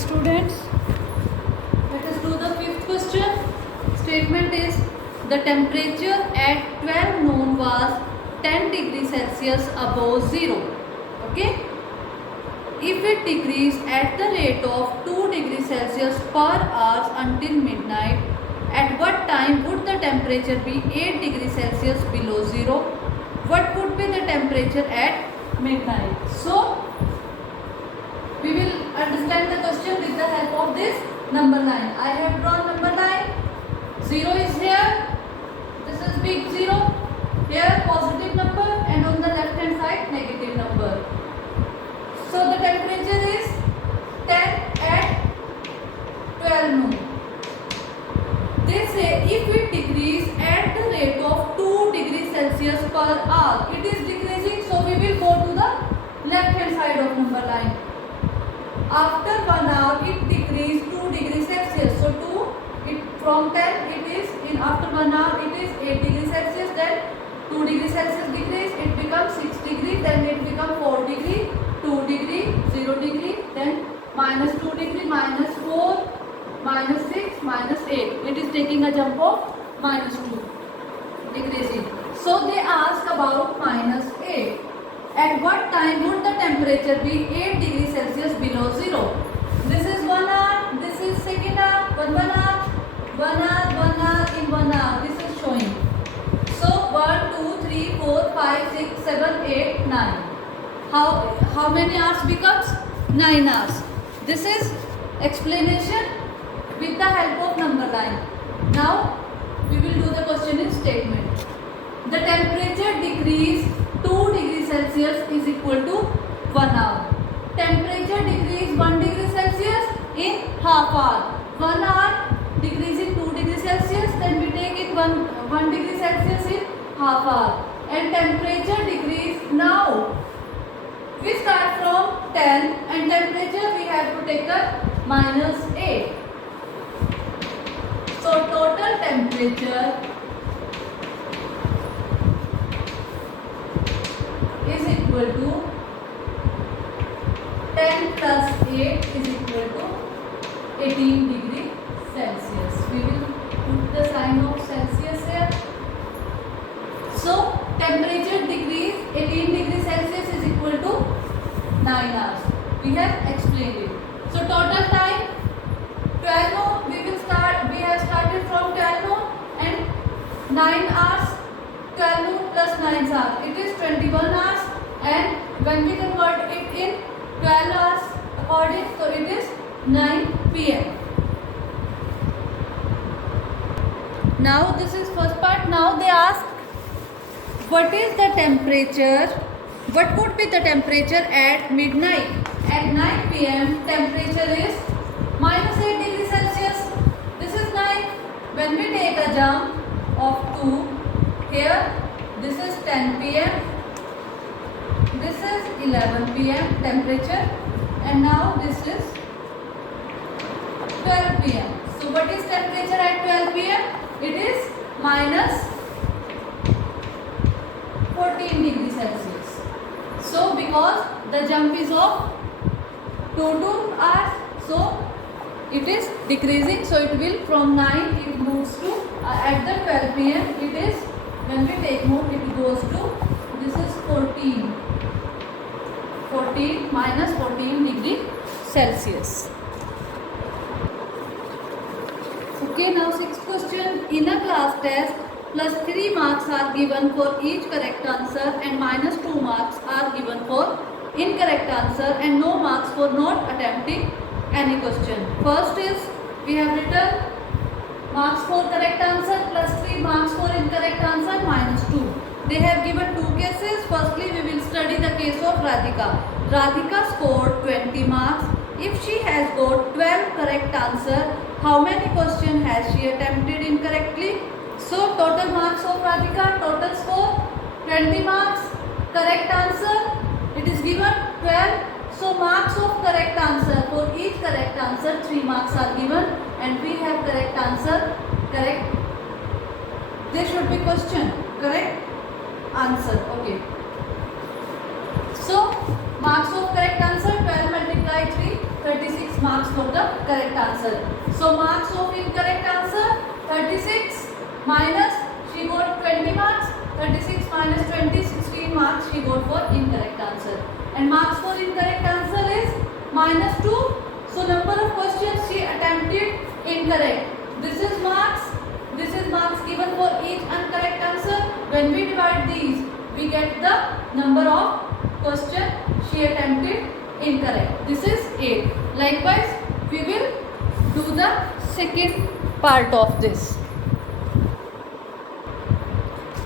students, let us do the fifth question. Statement is the temperature at 12 noon was 10 degrees Celsius above zero. Okay. If it decreased at the rate of 2 degrees Celsius per hour until midnight, at what time would the temperature be 8 degrees Celsius below zero? What would be the temperature at midnight? So, we will understand the question with the help of this number line. I have drawn number line. 0 is here. This is big 0. Here positive number and on the left hand side negative number. So the temperature is 10 at 12 noon. They say if it decrease at the rate of 2 degrees Celsius per hour, it is decreasing. So we will go to the left hand side of number line. After 1 hour it decreased 2 degrees Celsius. So from 10 it is after 1 hour it is 8 degrees Celsius. Then 2 degrees Celsius decrease, it becomes 6 degrees. Then it becomes 4 degree, 2 degree, 0 degree. Then minus 2 degree, minus 4, minus 6, minus 8. It is taking a jump of minus 2 decreasing. So they ask about minus 8. At what time would the temperature be 8 degrees Celsius below zero? This is 1 hour, this is second hour, 1 hour, 1 hour, 1 hour in 1 hour. This is showing. So 1, 2, 3, 4, 5, 6, 7, 8, 9. How many hours becomes? 9 hours. This is explanation with the help of number line. Now we will do the question in statement. The temperature decrease 2 degrees Celsius is equal to 1 hour. Temperature decrease 1 degree Celsius in half hour. 1 hour decreasing 2 degrees Celsius, then we take it 1 degree Celsius in half hour. And temperature decrease now. We start from 10 and temperature we have to take a minus 8. So total temperature is equal to 10 plus 8 is equal to 18 degree Celsius. We will put the sign of Celsius here. So temperature decrease 18 degree Celsius is equal to 9 hours. We have explained it. So total time 12 noon. We have started from 12 noon and 9 hours. 12 noon plus 9 hours. It is 21 hours. And when we convert it in 12 hours according, so it is 9 p.m. Now this is first part. Now they ask what is the temperature, what would be the temperature at midnight? At 9 p.m. temperature is minus 8 degrees Celsius. This is 9. When we take a jump of 2, here this is 10 p.m. This is 11 p.m. temperature and now this is 12 p.m. So what is temperature at 12 p.m.? It is minus 14 degrees Celsius. So because the jump is of 2 hours, so it is decreasing. So it will from 9 it moves to at the 12 p.m. it is, when we take move it goes to, this is 14 minus 14 degree Celsius. Okay, now sixth question. In a class test, plus 3 marks are given for each correct answer and minus 2 marks are given for incorrect answer and no marks for not attempting any question. First is, we have written marks for correct answer plus 3 marks for incorrect answer minus 2. They have given 2 cases. Firstly, we will study the case of Radhika. Radhika scored 20 marks. If she has got 12 correct answer, how many questions has she attempted incorrectly? So total marks of Radhika, total score 20 marks. Correct answer, it is given 12. So marks of correct answer, for each correct answer 3 marks are given and we have correct answer, correct. There should be question, correct answer. Okay. So marks of correct answer 12 multiply 3, 36 marks for the correct answer. So marks of incorrect answer 36 minus she got 20 marks. 36 minus 20, 16 marks she got for incorrect answer. And marks for incorrect answer is minus 2. So number of questions she attempted incorrect. This is marks. This is marks given for each incorrect answer. When we divide these, we get the number of question she attempted incorrect. This is 8. Likewise, we will do the second part of this.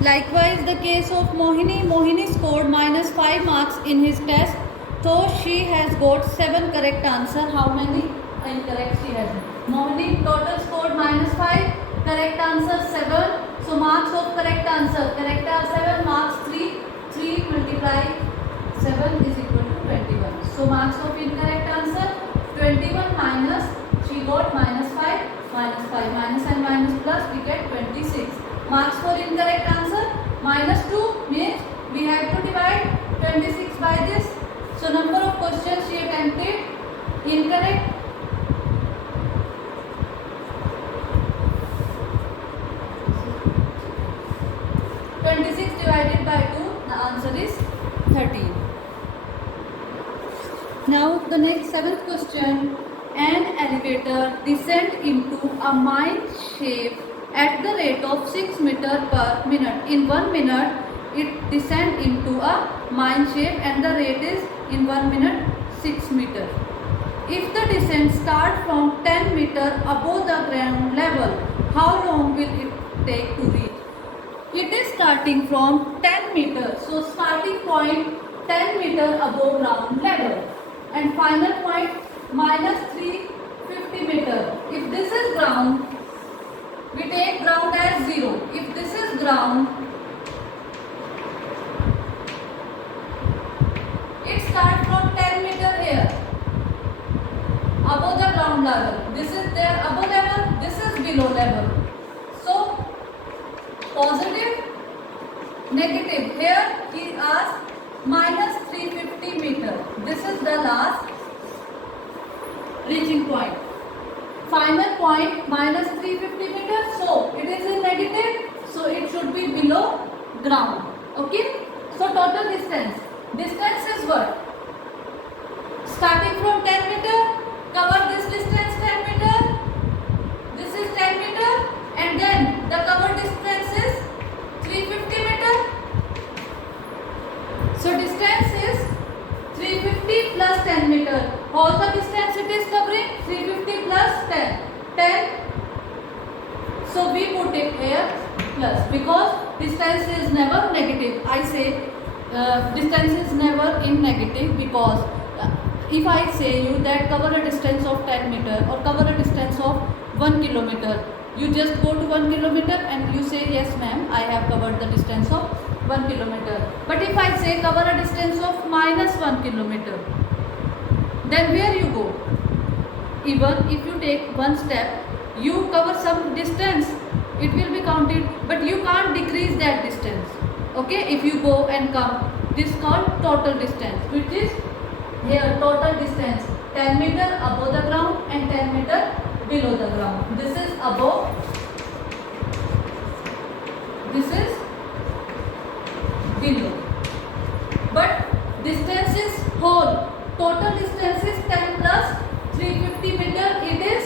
Likewise, the case of Mohini. Mohini scored minus 5 marks in his test. So she has got 7 correct answer. How many incorrect she has? Mohini total scored minus 5. Correct answer 7. So marks of correct answer. Correct answer 7, marks 3. 3 multiply 7 is equal to 21. So marks of incorrect answer 21 minus, she got minus 5, minus 5, minus and minus plus, we get 26. Marks for incorrect answer minus 2 means we have to divide 26 by this. So number of questions she attempted incorrect. Divided by 2, the answer is 13. Now the next 7th question. An elevator descends into a mine shaft at the rate of 6 meters per minute. In 1 minute, it descends into a mine shaft and the rate is in 1 minute 6 meters. If the descent starts from 10 meters above the ground level, how long will it take to reach? It is starting from 10 meters. So starting point 10 meters above ground level. And final point minus 350 meters. If this is ground, we take ground as 0. If this is ground, it starts from 10 meters here. Above the ground level. This is there above level, this is below level. So positive, negative. Here he asked minus 350 meter. This is the last reaching point. Final point minus 350 meter. So it is in negative. So it should be below ground. Okay. So total distance. Distance is what? Starting from 10 meter. Cover this distance 10 meter. This is 10 meter. And then the covered distance is 350 meter. So distance is 350 plus 10 meter. All the distance it is covering 350 plus 10. 10. So we put it here plus because distance is never negative. I say distance is never in negative because if I say you that cover a distance of 10 meter or cover a distance of 1 kilometer. You just go to 1 kilometer and you say yes ma'am, I have covered the distance of 1 kilometer. But if I say cover a distance of minus 1 kilometer, then where you go? Even if you take one step, you cover some distance, it will be counted, but you can't decrease that distance. Okay, if you go and come, this is called total distance, which is here total distance 10 meter above the ground and 10 meter below the ground. This is above, this is below. But distance is whole. Total distance is 10 plus 350 meter. It is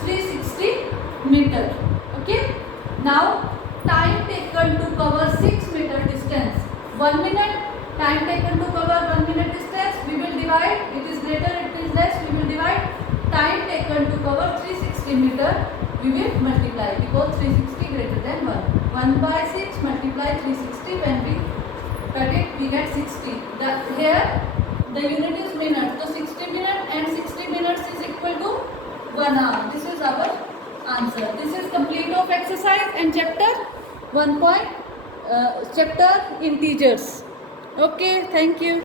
360 meter. Okay. Now time taken to cover 6 meter distance. 1 minute. Time taken to cover 1 minute distance. We will divide. It is greater. It is less. We will divide. Time taken to cover 360 meter, we will multiply because 360 greater than 1. 1 by 6 multiply 360. When we cut it, we get 60. Here the unit is minute. So 60 minutes and 60 minutes is equal to 1 hour. This is our answer. This is complete of exercise and chapter 1. Chapter integers. Okay, thank you.